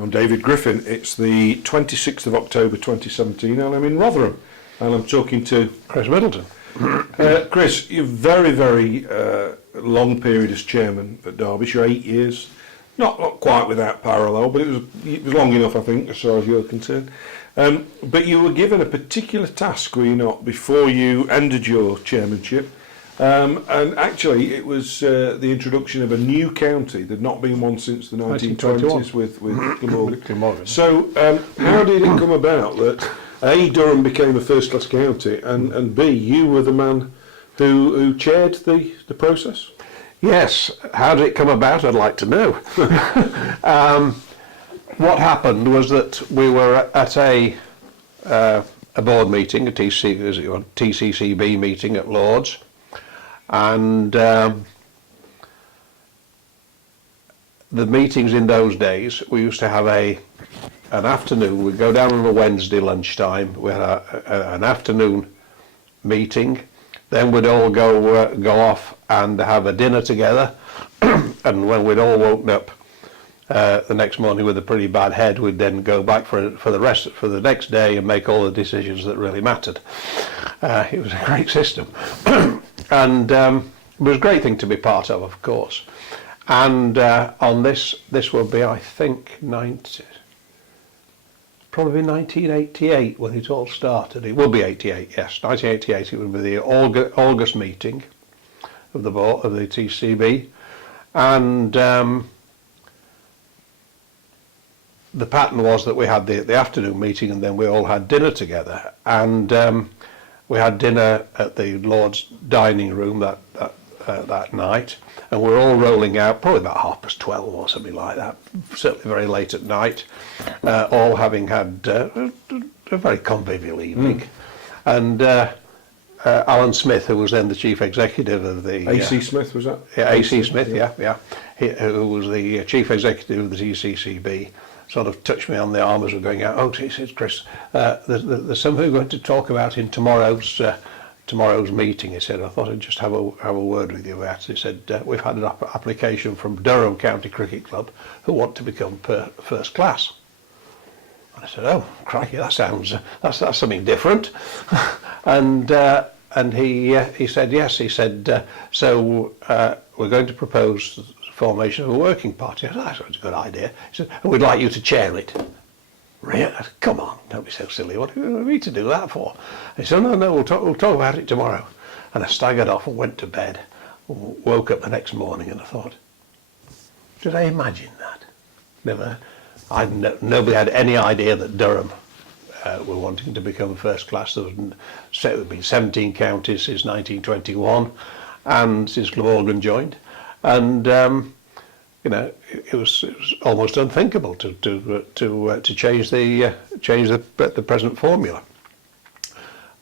I'm David Griffin. It's the 26th of October 2017 and I'm in Rotherham and I'm talking to Chris Middleton. Chris, you're very long period as chairman at Derbyshire, 8 years. Not quite without parallel, but it was long enough, I think, as far as you're concerned. But you were given a particular task, were you not, before you ended your chairmanship? And actually, it was the introduction of a new county. There'd not been one since the 1920s with Glamorgan. So, how did it come about that A, Durham became a first-class county, and B, you were the man who chaired the process? Yes, how did it come about? I'd like to know. What happened was that we were at a board meeting, a TCCB meeting at Lord's, and the meetings in those days, we used to have an afternoon. We'd go down on a Wednesday lunchtime. We had an afternoon meeting. Then we'd all go off and have a dinner together. And when we'd all woken up the next morning with a pretty bad head, we'd then go back for the next day and make all the decisions that really mattered. It was a great system, and it was a great thing to be part of course. And on this will be, I think, probably 1988 when it all started. It will be 88, yes, 1988. It will be the August meeting of the board of the TCB, and the pattern was that we had the afternoon meeting and then we all had dinner together, and we had dinner at the Lord's dining room that night, and we were all rolling out probably about 12:30 or something like that, certainly very late at night, all having had a very convivial evening. And Alan Smith, who was then the chief executive of the AC Smith, was that? Yeah, AC Smith, yeah. Who was the chief executive of the TCCB, sort of touched me on the arm as we're going out. Oh, he says, Chris, there's something we're going to talk about in tomorrow's meeting. He said, I thought I'd just have a word with you about it. He said, we've had an application from Durham County Cricket Club who want to become first class. And I said, oh, crikey, that's something different. And he said, yes. He said, so we're going to propose the formation of a working party. I said, that's a good idea. He said, and we'd like you to chair it. Really? I said, come on, don't be so silly. What do we need to do that for? He said, no, we'll talk about it tomorrow. And I staggered off and went to bed. Woke up the next morning and I thought, did I imagine that? Never. Nobody had any idea that Durham were wanting to become first class. There had been 17 counties since 1921, and since Glamorgan joined, and it was almost unthinkable to change the present formula.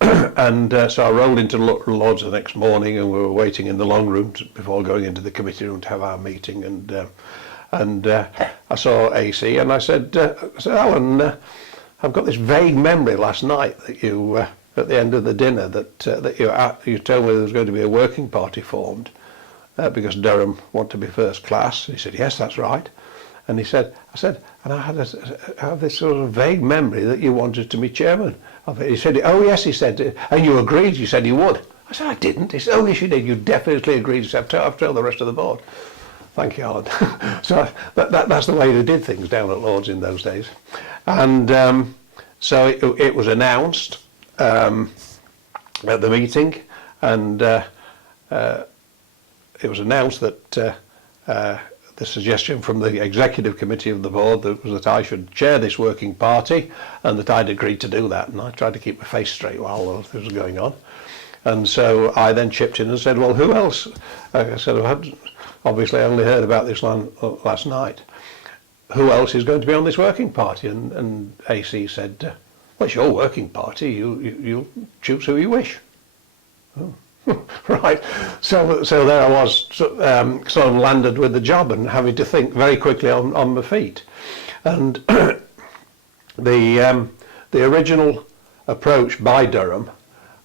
And so I rolled into Lord's the next morning, and we were waiting in the long room before going into the committee room to have our meeting, and I saw AC, and I said, Alan, I've got this vague memory last night that you, at the end of the dinner, that you told me there was going to be a working party formed because Durham want to be first class. He said, yes, that's right. And I said, and I have this sort of vague memory that you wanted to be chairman of it. He said, oh yes, he said, and you agreed. You said you would. I said, I didn't. He said, oh yes, you did. You definitely agreed. He said, I've told the rest of the board. Thank you, Alan. So that's the way they did things down at Lord's in those days. And so it was announced at the meeting, and it was announced that the suggestion from the executive committee of the board was that I should chair this working party, and that I'd agreed to do that. And I tried to keep my face straight while all this was going on. And so I then chipped in and said, well, who else? I said, obviously I only heard about this last night. Who else is going to be on this working party? And AC said, well, it's your working party. You choose who you wish. Oh. Right. So there I was, sort of landed with the job and having to think very quickly on my feet. And the original approach by Durham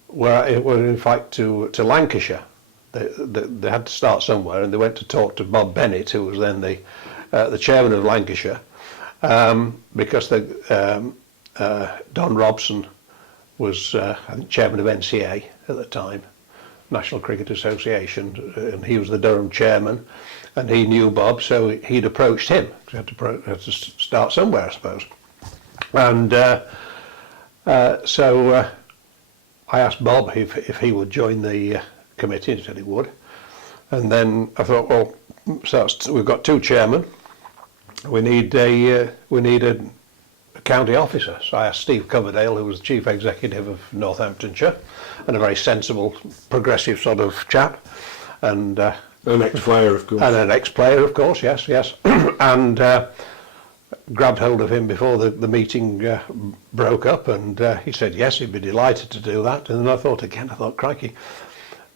were in fact to Lancashire. They had to start somewhere, and they went to talk to Bob Bennett, who was then the chairman of Lancashire, because Don Robson was, I think, chairman of NCA at the time, National Cricket Association, and he was the Durham chairman, and he knew Bob, so he'd approached him. He had to start somewhere, I suppose. And so I asked Bob if he would join the committee, and he said he would. And then I thought, well, so we've got two chairmen. We need a county officer. So I asked Steve Coverdale, who was the chief executive of Northamptonshire, and a very sensible, progressive sort of chap, and an ex-player, of course. And an ex-player, of course, yes. And grabbed hold of him before the meeting broke up, and he said yes, he'd be delighted to do that. And then I thought, crikey,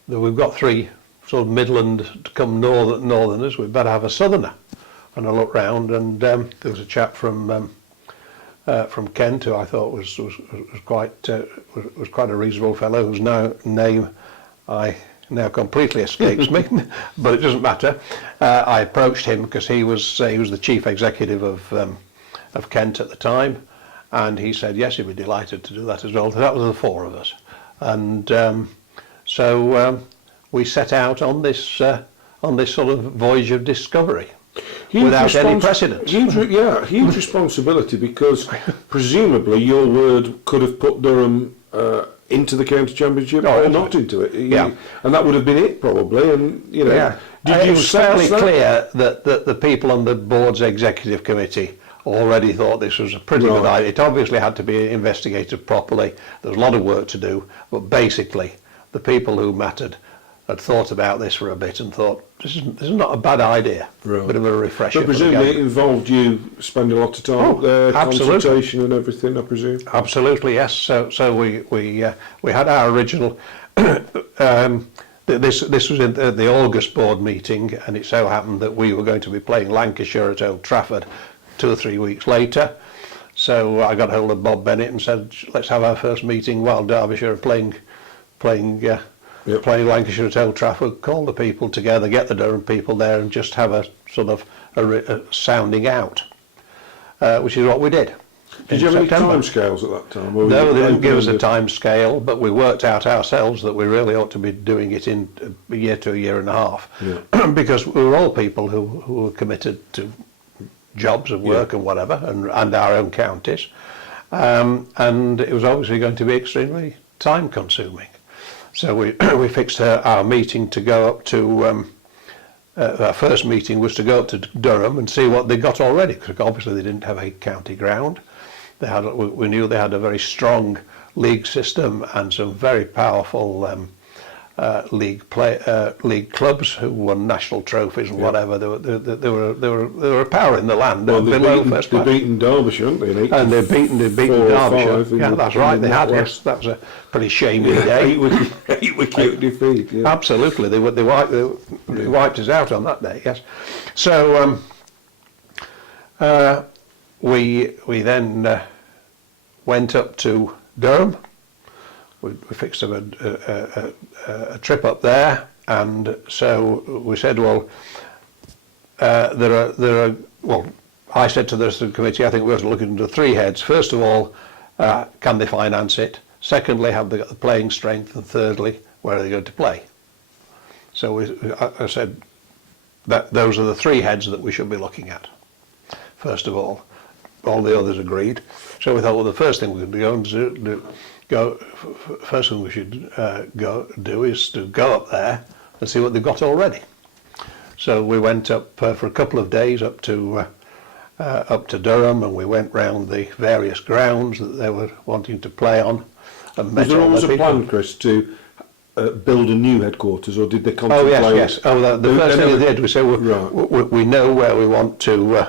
that we've got three sort of Midland to come northerners, we'd better have a southerner. And I looked round, and there was a chap from Kent who I thought was quite a reasonable fellow, whose name now completely escapes me, but it doesn't matter. I approached him because he was the chief executive of Kent at the time, and he said yes, he'd be delighted to do that as well. So that was the four of us, and so we set out on this sort of voyage of discovery. Without any precedent. Huge responsibility, because presumably your word could have put Durham into the county championship or not into it. And that would have been it probably. And you know, it was fairly clear that the people on the board's executive committee already thought this was a pretty good idea. It obviously had to be investigated properly. There was a lot of work to do, but basically the people who mattered had thought about this for a bit and thought, this is not a bad idea. Right. Bit of a refresher. But presumably it involved you spending a lot of time up there, absolutely. consultation and everything, I presume. Absolutely, yes. So we had our original. This was in the August board meeting, and it so happened that we were going to be playing Lancashire at Old Trafford 2 or 3 weeks later. So I got hold of Bob Bennett and said, let's have our first meeting while Derbyshire are playing Lancashire at Old Trafford, call the people together, get the Durham people there, and just have a sort of a sounding out, which is what we did. Did you have any time scales at that time? No, they didn't give us a time scale, but we worked out ourselves that we really ought to be doing it in a year to a year and a half, because we were all people who were committed to jobs and work and whatever, and our own counties, and it was obviously going to be extremely time consuming. So we fixed our meeting to go up to, our first meeting was to go up to Durham and see what they got already, because obviously they didn't have a county ground. We knew they had a very strong league system and some very powerful league clubs who won national trophies and whatever. They were a power in the land. Well, they've beaten Derbyshire, haven't they? And they've beaten Derbyshire. Yeah, that's right. They had. Yes, that was a pretty shaming day. 8-wicket defeat. Yeah. Absolutely, they wiped us out on that day. Yes. So we then went up to Durham. We fixed up a trip up there, and so we said, well, I said to the committee, I think we ought to look into 3 heads. First of all, can they finance it? Secondly, have they got the playing strength? And thirdly, where are they going to play? So I said that those are the 3 heads that we should be looking at. First of all the others agreed. So we thought, well, the first thing we could first thing we should do is to go up there and see what they've got already. So we went up for a couple of days up to Durham, and we went round the various grounds that they were wanting to play on. And was there always a plan, Chris, to build a new headquarters, or did they contemplate? Oh yes. The first thing they did was say, we know where we want to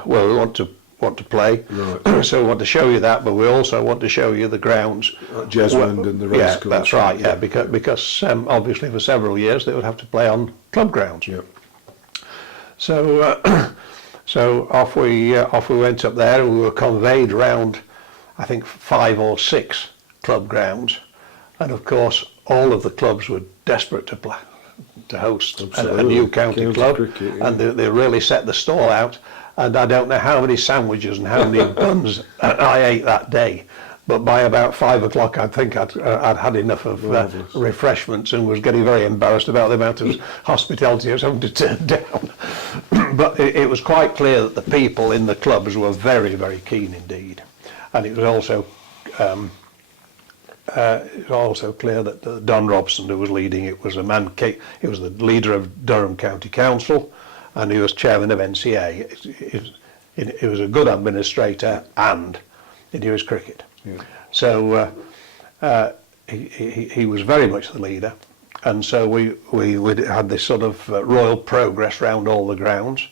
play, right. So we want to show you that, but we also want to show you the grounds. Jesmond and the race course. That's right. Yeah, because obviously for several years they would have to play on club grounds. Yeah. So off we went up there, and we were conveyed round, I think 5 or 6 club grounds, and of course all of the clubs were desperate to host a new county club, cricket, and they really set the stall out. and I don't know how many sandwiches and how many buns I ate that day. But by about 5 o'clock, I think I'd had enough of refreshments and was getting very embarrassed about the amount of hospitality I was having to turn down. But it was quite clear that the people in the clubs were very, very keen indeed. And it was also clear that Don Robson, who was leading it, was he was the leader of Durham County Council, and he was chairman of NCA. He was a good administrator, and he knew his cricket. Yeah. So he was very much the leader, and so we had this sort of royal progress round all the grounds,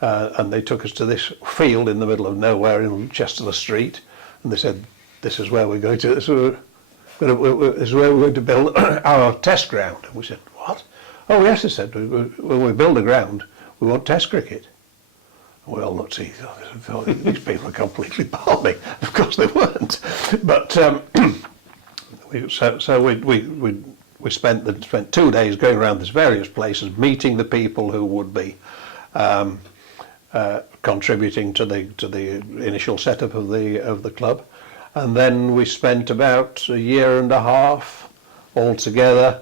and they took us to this field in the middle of nowhere in Chester Street, and they said, "This is where we're going to. This is where we're going to build our test ground." And we said, "What?" "Oh yes," they said, "when we build a ground, we want test cricket." We all looked at each other and thought, these people are completely balmy. Of course they weren't. But we spent 2 days going around these various places, meeting the people who would be contributing to the initial setup of the club, and then we spent about a year and a half all together.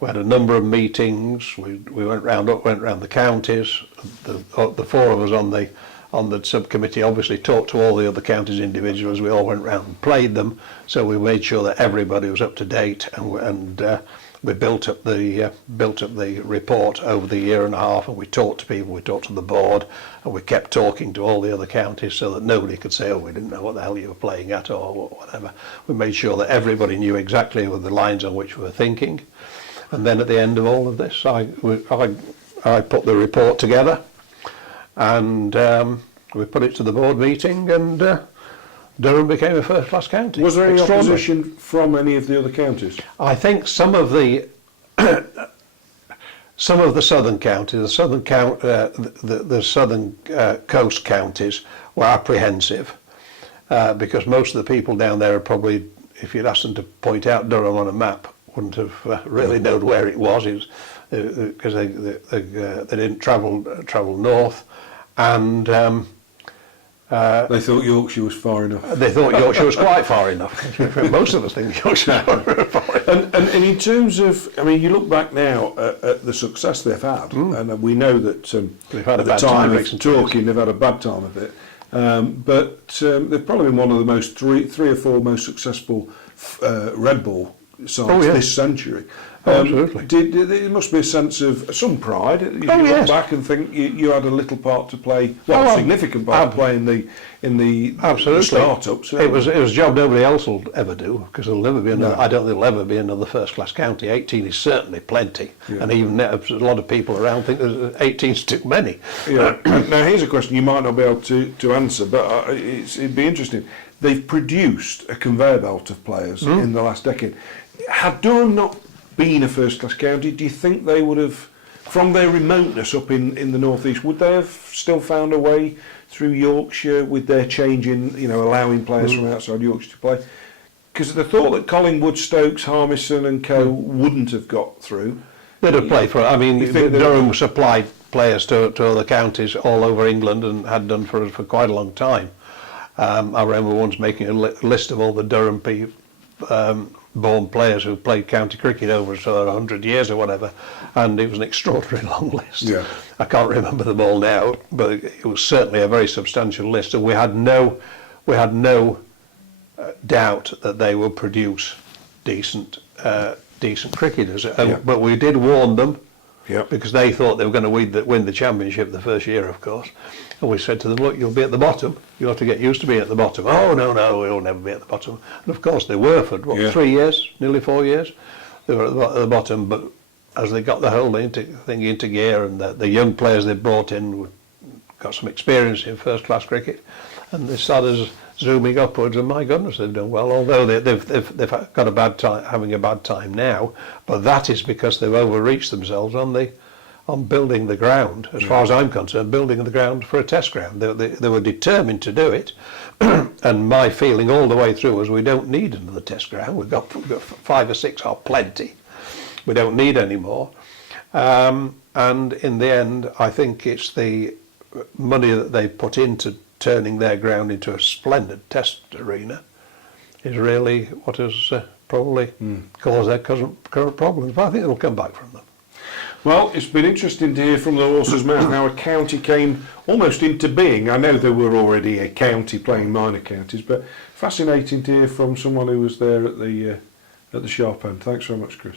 We had a number of meetings. We went round the counties. The four of us on the subcommittee obviously talked to all the other counties individuals. We all went round and played them. So we made sure that everybody was up to date, and we built up the report over the year and a half. And we talked to people. We talked to the board, and we kept talking to all the other counties so that nobody could say, "Oh, we didn't know what the hell you were playing at," or whatever. We made sure that everybody knew exactly the lines on which we were thinking. And then at the end of all of this, I put the report together, and we put it to the board meeting, and Durham became a first-class county. Was there any opposition from any of the other counties? I think some of the southern counties, the southern coast counties, were apprehensive because most of the people down there are probably, if you'd asked them to point out Durham on a map, wouldn't have really known where it was, because they didn't travel north, and they thought Yorkshire was far enough. They thought Yorkshire was quite far enough. Most of us think Yorkshire was far enough. And in terms of, I mean, you look back now at the success they've had, and we know that they've had at the time of talking, they've had a bad time of it. But they've probably been one of the most three or four most successful red ball sides this century. Absolutely. There must be a sense of some pride. You look back and think you had a little part to play, a significant part to play in the start-up. So. It was a job nobody else will ever do, because there'll never be another. I don't think there'll ever be another first-class county. 18 is certainly plenty, and even a lot of people around think 18's too many. Yeah. Now here's a question you might not be able to answer, but it'd be interesting. They've produced a conveyor belt of players in the last decade. Had Durham not been a first-class county, do you think they would have, from their remoteness up in the northeast, would they have still found a way through Yorkshire with their change in, allowing players from outside Yorkshire to play? Because the thought that Collingwood, Stokes, Harmison and co wouldn't have got through. They'd have played for it. I mean, Durham supplied players to other counties all over England and had done for quite a long time. I remember once making a list of all the Durham born players who played county cricket over 100 years or whatever, and it was an extraordinarily long list. Yeah. I can't remember them all now, but it was certainly a very substantial list, and we had no doubt that they would produce decent cricketers. But we did warn them, because they thought they were going to win the championship the first year, of course. And we said to them, look, you'll be at the bottom. You'll have to get used to being at the bottom. Oh, no, we'll never be at the bottom. And of course they were for 3 years, nearly 4 years. They were at the bottom, but as they got the whole thing into gear, and the young players they brought in got some experience in first-class cricket, and they started zooming upwards, and my goodness, they've done well, although they've got a bad time, having a bad time now, but that is because they've overreached themselves on building the ground, as far as I'm concerned, building the ground for a test ground. They were determined to do it, and my feeling all the way through was we don't need another test ground. We've got 5 or 6 are plenty. We don't need any more. And in the end, I think it's the money that they put into turning their ground into a splendid test arena is really what has probably caused their current problems. But I think it'll come back from them. Well, it's been interesting to hear from the horse's mouth how a county came almost into being. I know there were already a county playing minor counties, but fascinating to hear from someone who was there at the sharp end. Thanks very much, Chris.